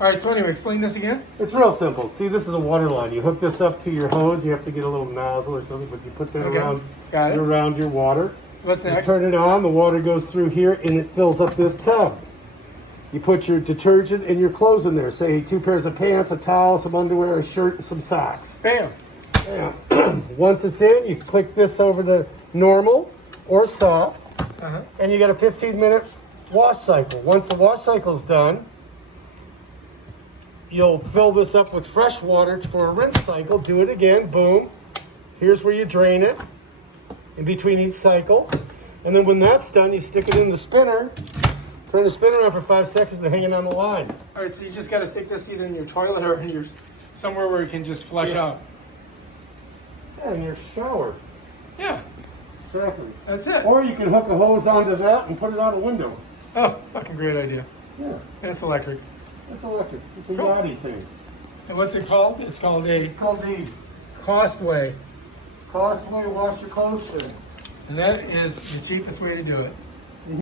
All right, so anyway, explain this again. It's real simple. See, this is a water line. You hook this up to your hose. You have to get a little nozzle or something, but you put that around your water. What's next? You turn it on, the water goes through here, and it fills up this tub. You put your detergent and your clothes in there. Say 2 pairs of pants, a towel, some underwear, a shirt, and some socks. Bam. Bam. Once it's in, you click this over to normal or soft, and you get a 15-minute wash cycle. Once the wash cycle's done, you'll fill this up with fresh water for a rinse cycle. Do it again. Boom. Here's where you drain it in between each cycle. And then when that's done, you stick it in the spinner. Turn the spinner on for 5 seconds and hang it on the line. All right, so you just got to stick this either in your toilet or in your somewhere where you can just flush out. Yeah, in your shower. Yeah, Exactly. that's it. Or you can hook a hose onto that and put it on a window. Oh, fucking great idea. Yeah, And it's electric. that's electric. It's a Cool. yachty thing. And what's it called? It's called a It's called the costway. costway wash your clothes thing. And that is the cheapest way to do it.